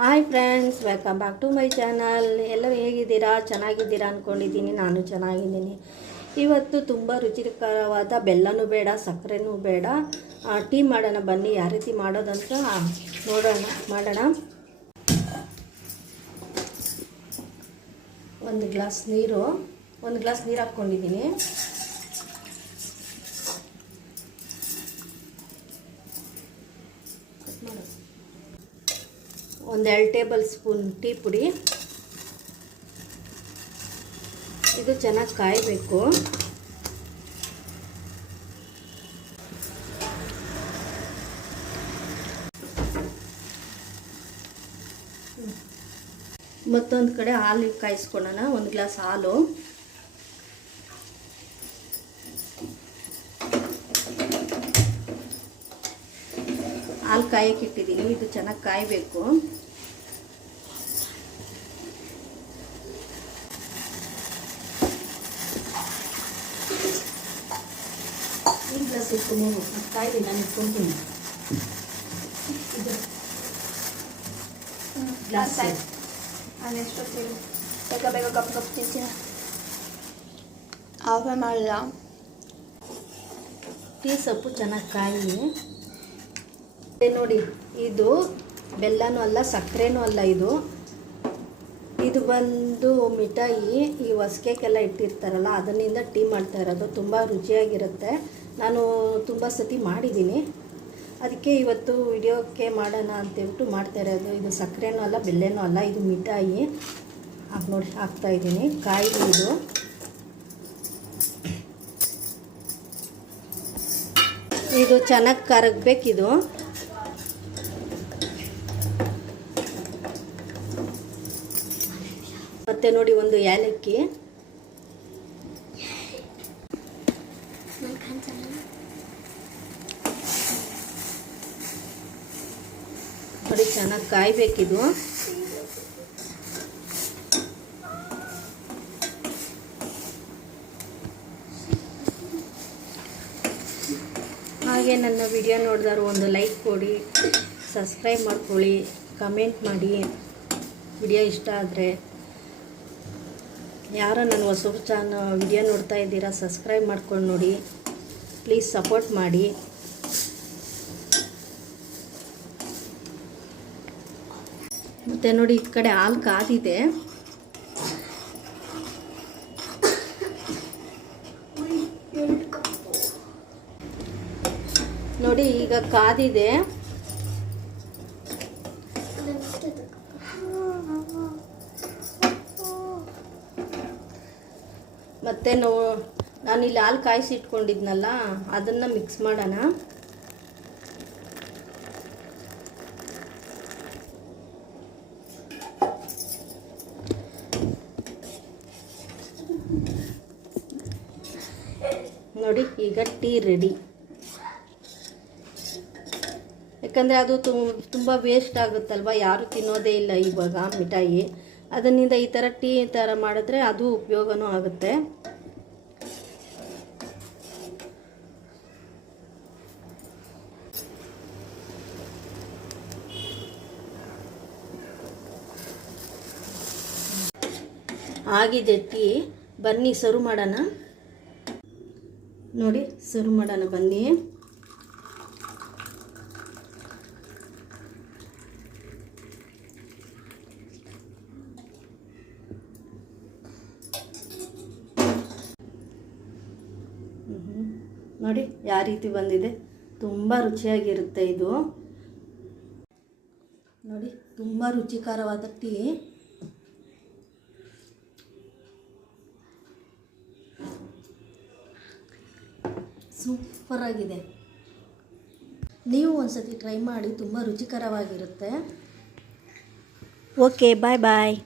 Hi friends, welcome back to my channel. ಎಲ್ಲರೂ ಹೇಗಿದ್ದೀರಾ? ಚೆನ್ನಾಗಿದ್ದೀರಾ ಅಂದ್ಕೊಂಡಿದ್ದೀನಿ. ನಾನು ಚೆನ್ನಾಗಿದ್ದೀನಿ. ಇವತ್ತು ತುಂಬ ರುಚಿಕರವಾದ ಬೆಲ್ಲನೂ ಬೇಡ ಸಕ್ಕರೆನೂ ಬೇಡ ಟೀ ಮಾಡೋಣ. ಬನ್ನಿ ಯಾವ ರೀತಿ ಮಾಡೋದಂತ ಮಾಡೋಣ. ಒಂದು ಗ್ಲಾಸ್ ನೀರು ಹಾಕ್ಕೊಂಡಿದ್ದೀನಿ. ಒಂದು 2 ಟೇಬಲ್ ಸ್ಪೂನ್ ಟೀ ಪುಡಿ. ಇದು ಚೆನ್ನಾಗಿ ಕಾಯಬೇಕು. ಮತ್ತೊಂದು ಕಡೆ ಹಾಲು ಕಾಯಿಸ್ಕೊಳ್ಳೋಣ. 1 ಗ್ಲಾಸ್ ಹಾಲು. ಹಾಲು ಕಾಯಕ್ಕೆ ಇಟ್ಟಿದ್ದೀನಿ. ಇದು ಚೆನ್ನಾಗಿ ಕಾಯಬೇಕು. ಈ ಗ್ಲಾಸ್ ಇಟ್ಟು ನೀವು ಕಾಯ್ದು ನಾನು ಇಟ್ಕೊತೀನಿ. ಗ್ಲಾಸ್ ಅದೆಷ್ಟೊತ್ತಿಗೆ ಬೇಗ ಕಪ್ ತಿಂತೀರ. ಆಫೆ ಮಾಡಲ್ಲ. ಟೀ ಸೊಪ್ಪು ಚೆನ್ನಾಗಿ ಕಾಯಿ. ನೋಡಿ, ಇದು ಬೆಲ್ಲನೂ ಅಲ್ಲ ಸಕ್ಕರೆನೂ ಅಲ್ಲ. ಇದು ಬಂದು ಮಿಠಾಯಿ. ಈ ಹೊಸ್ಕೆಲ್ಲ ಇಟ್ಟಿರ್ತಾರಲ್ಲ ಅದರಿಂದ ಟೀ ಮಾಡ್ತಾ ಇರೋದು. ತುಂಬ ರುಚಿಯಾಗಿರುತ್ತೆ. ನಾನು ತುಂಬ ಸತಿ ಮಾಡಿದ್ದೀನಿ. ಅದಕ್ಕೆ ಇವತ್ತು ವಿಡಿಯೋಕ್ಕೆ ಮಾಡೋಣ ಅಂತೇಳ್ಬಿಟ್ಟು ಮಾಡ್ತಾ ಇರೋದು. ಇದು ಸಕ್ಕರೆನೂ ಅಲ್ಲ ಬೆಲ್ಲನೂ ಅಲ್ಲ, ಇದು ಮಿಠಾಯಿ. ನೋಡಿ ಹಾಕ್ತಾಯಿದ್ದೀನಿ. ಕಾಯಿ ಇದು ಚೆನ್ನಾಗಿ ಕರಗಬೇಕಿದು. ಮತ್ತು ನೋಡಿ, ಒಂದು ಏಲಕ್ಕಿ. ನೋಡಿ ಚೆನ್ನಾಗಿ ಕಾಯಬೇಕಿದು. ಹಾಗೆ ನನ್ನ ವಿಡಿಯೋ ನೋಡಿದವರು ಒಂದು ಲೈಕ್ ಕೊಡಿ, ಸಬ್ಸ್ಕ್ರೈಬ್ ಮಾಡ್ಕೊಳ್ಳಿ, ಕಮೆಂಟ್ ಮಾಡಿ. ವಿಡಿಯೋ ಇಷ್ಟ ಆದರೆ ಯಾರೋ ನನ್ನ ಹೊಸಬ್ರು ವಿಡಿಯೋ ನೋಡ್ತಾ ಇದ್ದೀರಾ, ಸಬ್ಸ್ಕ್ರೈಬ್ ಮಾಡ್ಕೊಂಡು ನೋಡಿ. ಪ್ಲೀಸ್ ಸಪೋರ್ಟ್ ಮಾಡಿ. ಮತ್ತು ನೋಡಿ, ಈ ಕಡೆ ಹಾಲು ಕಾದಿದೆ. ನೋಡಿ ಈಗ ಕಾದಿದೆ. ಮತ್ತು ನಾನಿಲ್ಲಿ ಹಾಲು ಕಾಯಿಸಿ ಇಟ್ಕೊಂಡಿದ್ನಲ್ಲ ಅದನ್ನು ಮಿಕ್ಸ್ ಮಾಡೋಣ. ನೋಡಿ ಈಗ ಟೀ ರೆಡಿ. ಯಾಕಂದರೆ ಅದು ತುಂಬ ವೇಸ್ಟ್ ಆಗುತ್ತಲ್ವ, ಯಾರು ತಿನ್ನೋದೇ ಇಲ್ಲ ಇವಾಗ ಮಿಠಾಯಿ. ಅದರಿಂದ ಈ ಥರ ಟೀ ಥರ ಮಾಡಿದ್ರೆ ಅದು ಉಪಯೋಗನೂ ಆಗುತ್ತೆ. ಆಗಿದೆ ಟೀ. ಬನ್ನಿ ಸರ್ವ್ ಮಾಡೋಣ. ನೋಡಿ ಸರ್ವ್ ಮಾಡೋಣ ಬನ್ನಿ. ನೋಡಿ ಯಾವ ರೀತಿ ಬಂದಿದೆ. ತುಂಬ ರುಚಿಯಾಗಿರುತ್ತೆ ಇದು. ನೋಡಿ ತುಂಬ ರುಚಿಕರವಾದ ಟೀ. ಸೂಪರಾಗಿದೆ. ನೀವು ಒಂದ್ಸತಿ ಟ್ರೈ ಮಾಡಿ, ತುಂಬ ರುಚಿಕರವಾಗಿರುತ್ತೆ. ಓಕೆ, ಬಾಯ್ ಬಾಯ್.